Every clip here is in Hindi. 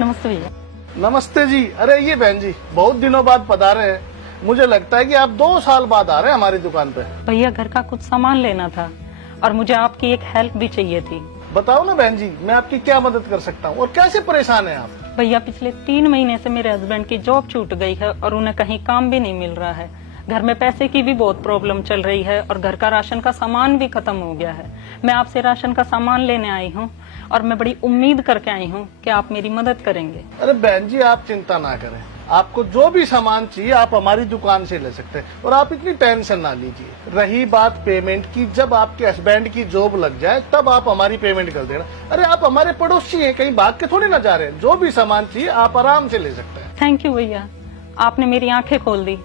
नमस्ते भैया। नमस्ते जी। अरे ये बहन जी बहुत दिनों बाद पधारे हैं। मुझे लगता है कि आप 2 साल बाद आ रहे हैं हमारी दुकान पे। भैया घर का कुछ सामान लेना था और मुझे आपकी एक हेल्प भी चाहिए थी। बताओ ना बहन जी, मैं आपकी क्या मदद कर सकता हूँ और कैसे परेशान हैं आप? भैया पिछले 3 महीने से मेरे हस्बैंड की जॉब छूट गई है और उन्हें कहीं काम भी नहीं मिल रहा है। घर में पैसे की भी बहुत प्रॉब्लम चल रही है और घर का राशन का सामान भी खत्म हो गया है। मैं आपसे राशन का सामान लेने आई हूँ और मैं बड़ी उम्मीद करके आई हूँ कि आप मेरी मदद करेंगे। अरे बहन जी आप चिंता ना करें, आपको जो भी सामान चाहिए आप हमारी दुकान से ले सकते हैं और आप इतनी टेंशन ना लीजिए। रही बात पेमेंट की, जब आपके हस्बैंड की जॉब लग जाए तब आप हमारी पेमेंट कर देना। अरे आप हमारे पड़ोसी हैं, कहीं भाग के थोड़ी ना जा रहे हैं। जो भी सामान चाहिए आप आराम से ले सकते हैं। थैंक यू भैया, आपने मेरी आंखें खोल दी।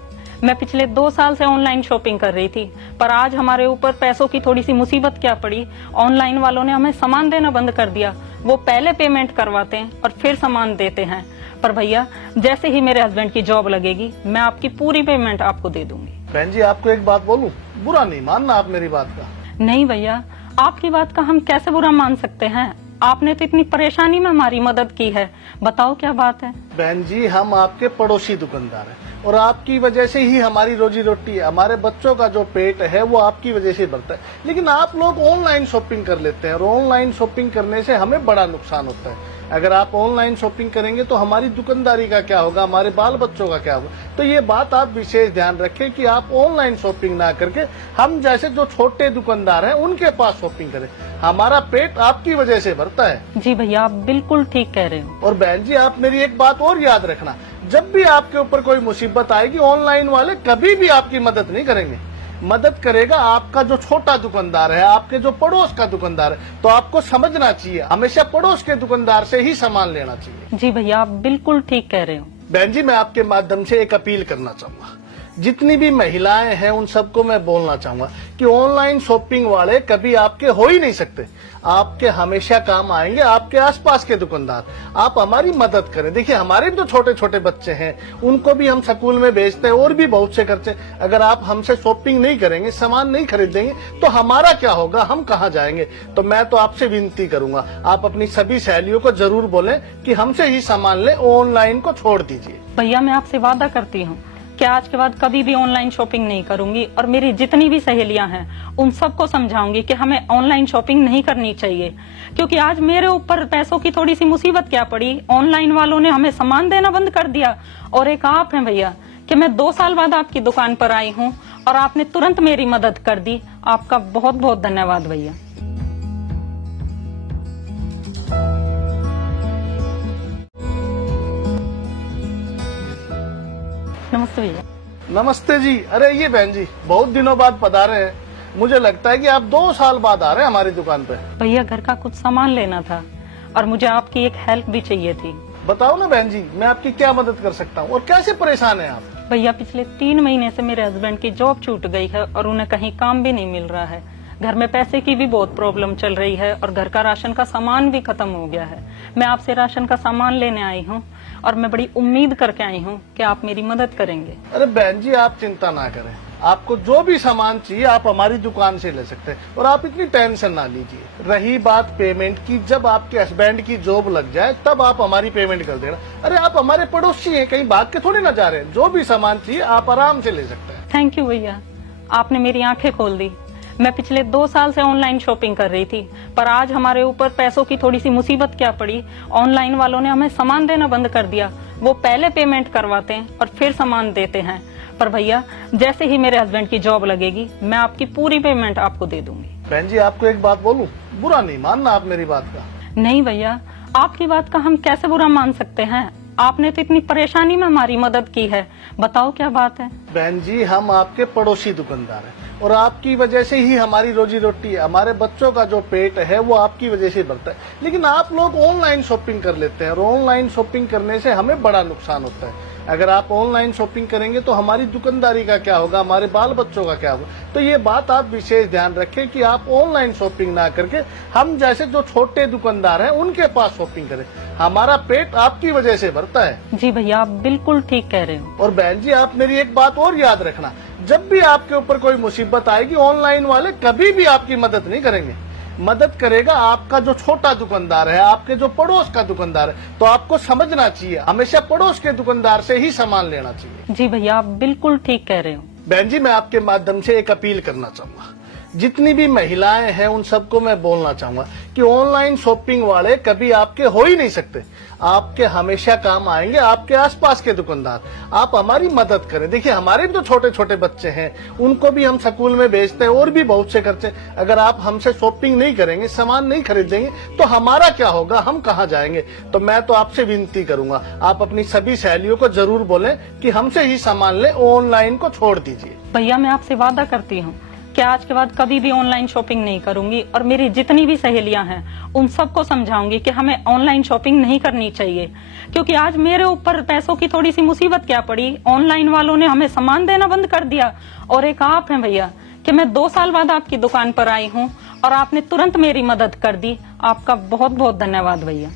मैं पिछले 2 साल से ऑनलाइन शॉपिंग कर रही थी, पर आज हमारे ऊपर पैसों की थोड़ी सी मुसीबत क्या पड़ी, ऑनलाइन वालों ने हमें सामान देना बंद कर दिया। वो पहले पेमेंट करवाते हैं और फिर सामान देते हैं। पर भैया जैसे ही मेरे हस्बैंड की जॉब लगेगी मैं आपकी पूरी पेमेंट आपको दे दूंगी। बहन जी आपको एक बात बोलूं, बुरा नहीं मानना आप मेरी बात का। नहीं भैया, आपकी बात का हम कैसे बुरा मान सकते हैं? आपने तो इतनी परेशानी में हमारी मदद की है, बताओ क्या बात है? बहन जी हम आपके पड़ोसी दुकानदार हैं और आपकी वजह से ही हमारी रोजी रोटी है, हमारे बच्चों का जो पेट है वो आपकी वजह से बढ़ता है। लेकिन आप लोग ऑनलाइन शॉपिंग कर लेते हैं और ऑनलाइन शॉपिंग करने से हमें बड़ा नुकसान होता है। अगर आप ऑनलाइन शॉपिंग करेंगे तो हमारी दुकानदारी का क्या होगा, हमारे बाल बच्चों का क्या होगा। तो ये बात आप विशेष ध्यान रखें कि आप ऑनलाइन शॉपिंग ना करके हम जैसे जो छोटे दुकानदार हैं उनके पास शॉपिंग करें। हमारा पेट आपकी वजह से भरता है। जी भैया आप बिल्कुल ठीक कह रहे हो। और बहन जी आप मेरी एक बात और याद रखना, जब भी आपके ऊपर कोई मुसीबत आएगी ऑनलाइन वाले कभी भी आपकी मदद नहीं करेंगे। मदद करेगा आपका जो छोटा दुकानदार है, आपके जो पड़ोस का दुकानदार है। तो आपको समझना चाहिए हमेशा पड़ोस के दुकानदार से ही सामान लेना चाहिए। जी भैया आप बिल्कुल ठीक कह रहे हो। बहन जी मैं आपके माध्यम से एक अपील करना चाहूंगा, जितनी भी महिलाएं हैं उन सबको मैं बोलना चाहूंगा कि ऑनलाइन शॉपिंग वाले कभी आपके हो ही नहीं सकते। आपके हमेशा काम आएंगे आपके आसपास के दुकानदार। आप हमारी मदद करें। देखिए हमारे भी तो छोटे छोटे बच्चे हैं, उनको भी हम स्कूल में भेजते हैं और भी बहुत से खर्चे। अगर आप हमसे शॉपिंग नहीं करेंगे, सामान नहीं खरीदेंगे तो हमारा क्या होगा, हम कहाँ जाएंगे। तो मैं तो आपसे विनती करूंगा आप अपनी सभी सहेलियों को जरूर बोलें कि हमसे ही सामान लें, ऑनलाइन को छोड़ दीजिए। भैया मैं आपसे वादा करती हूँ कि आज के बाद कभी भी ऑनलाइन शॉपिंग नहीं करूंगी और मेरी जितनी भी सहेलियां हैं उन सबको समझाऊंगी कि हमें ऑनलाइन शॉपिंग नहीं करनी चाहिए। क्योंकि आज मेरे ऊपर पैसों की थोड़ी सी मुसीबत क्या पड़ी, ऑनलाइन वालों ने हमें सामान देना बंद कर दिया। और एक आप हैं भैया कि मैं 2 साल बाद आपकी दुकान पर आई हूँ और आपने तुरंत मेरी मदद कर दी। आपका बहुत बहुत धन्यवाद भैया। नमस्ते भैया। नमस्ते जी। अरे ये बहन जी बहुत दिनों बाद पधारे हैं। मुझे लगता है कि आप 2 साल बाद आ रहे हैं हमारी दुकान पे। भैया घर का कुछ सामान लेना था और मुझे आपकी एक हेल्प भी चाहिए थी। बताओ ना बहन जी, मैं आपकी क्या मदद कर सकता हूँ और कैसे परेशान हैं आप? भैया पिछले 3 महीने से मेरे हस्बैंड की जॉब छूट गई है और उन्हें कहीं काम भी नहीं मिल रहा है। घर में पैसे की भी बहुत प्रॉब्लम चल रही है और घर का राशन का सामान भी खत्म हो गया है। मैं आपसे राशन का सामान लेने आई हूँ और मैं बड़ी उम्मीद करके आई हूँ कि आप मेरी मदद करेंगे। अरे बहन जी आप चिंता ना करें, आपको जो भी सामान चाहिए आप हमारी दुकान से ले सकते हैं और आप इतनी टेंशन ना लीजिए। रही बात पेमेंट की, जब आपके हस्बैंड की जॉब लग जाए तब आप हमारी पेमेंट कर देना। अरे आप हमारे पड़ोसी हैं, कहीं भाग के थोड़ी ना जा रहे हैं। जो भी सामान चाहिए आप आराम से ले सकते हैं। थैंक यू भैया, आपने मेरी आंखें खोल दी। मैं पिछले 2 साल से ऑनलाइन शॉपिंग कर रही थी, पर आज हमारे ऊपर पैसों की थोड़ी सी मुसीबत क्या पड़ी, ऑनलाइन वालों ने हमें सामान देना बंद कर दिया। वो पहले पेमेंट करवाते हैं और फिर सामान देते हैं। पर भैया जैसे ही मेरे हस्बैंड की जॉब लगेगी मैं आपकी पूरी पेमेंट आपको दे दूंगी। बहन जी आपको एक बात बोलूं, बुरा नहीं मानना आप मेरी बात का। नहीं भैया, आपकी बात का हम कैसे बुरा मान सकते हैं? आपने तो इतनी परेशानी में हमारी मदद की है, बताओ क्या बात है? बहन जी हम आपके पड़ोसी दुकानदार हैं और आपकी वजह से ही हमारी रोजी रोटी है, हमारे बच्चों का जो पेट है वो आपकी वजह से बढ़ता है। लेकिन आप लोग ऑनलाइन शॉपिंग कर लेते हैं और ऑनलाइन शॉपिंग करने से हमें बड़ा नुकसान होता है। अगर आप ऑनलाइन शॉपिंग करेंगे तो हमारी दुकानदारी का क्या होगा, हमारे बाल बच्चों का क्या होगा। तो ये बात आप विशेष ध्यान रखें कि आप ऑनलाइन शॉपिंग ना करके हम जैसे जो छोटे दुकानदार हैं उनके पास शॉपिंग करें। हमारा पेट आपकी वजह से भरता है। जी भैया आप बिल्कुल ठीक कह रहे हो। और बहन जी आप मेरी एक बात और याद रखना, जब भी आपके ऊपर कोई मुसीबत आएगी ऑनलाइन वाले कभी भी आपकी मदद नहीं करेंगे। मदद करेगा आपका जो छोटा दुकानदार है, आपके जो पड़ोस का दुकानदार है। तो आपको समझना चाहिए, हमेशा पड़ोस के दुकानदार से ही सामान लेना चाहिए। जी भैया, आप बिल्कुल ठीक कह रहे हो। बहन जी, मैं आपके माध्यम से एक अपील करना चाहूंगा, जितनी भी महिलाएं हैं उन सबको मैं बोलना चाहूंगा कि ऑनलाइन शॉपिंग वाले कभी आपके हो ही नहीं सकते। आपके हमेशा काम आएंगे आपके आसपास के दुकानदार। आप हमारी मदद करें। देखिए, हमारे भी तो छोटे छोटे बच्चे हैं, उनको भी हम स्कूल में भेजते हैं और भी बहुत से खर्चे। अगर आप हमसे शॉपिंग नहीं करेंगे, सामान नहीं खरीदेंगे, तो हमारा क्या होगा, हम कहाँ जाएंगे। तो मैं तो आपसे विनती करूंगा, आप अपनी सभी सहेलियों को जरूर बोलें कि हमसे ही सामान लें, ऑनलाइन को छोड़ दीजिए। भैया, मैं आपसे वादा करती हूँ कि आज के बाद कभी भी ऑनलाइन शॉपिंग नहीं करूंगी और मेरी जितनी भी सहेलियां हैं उन सबको समझाऊंगी कि हमें ऑनलाइन शॉपिंग नहीं करनी चाहिए। क्योंकि आज मेरे ऊपर पैसों की थोड़ी सी मुसीबत क्या पड़ी, ऑनलाइन वालों ने हमें सामान देना बंद कर दिया। और एक आप हैं भैया कि मैं 2 साल बाद आपकी दुकान पर आई हूँ और आपने तुरंत मेरी मदद कर दी। आपका बहुत बहुत धन्यवाद भैया।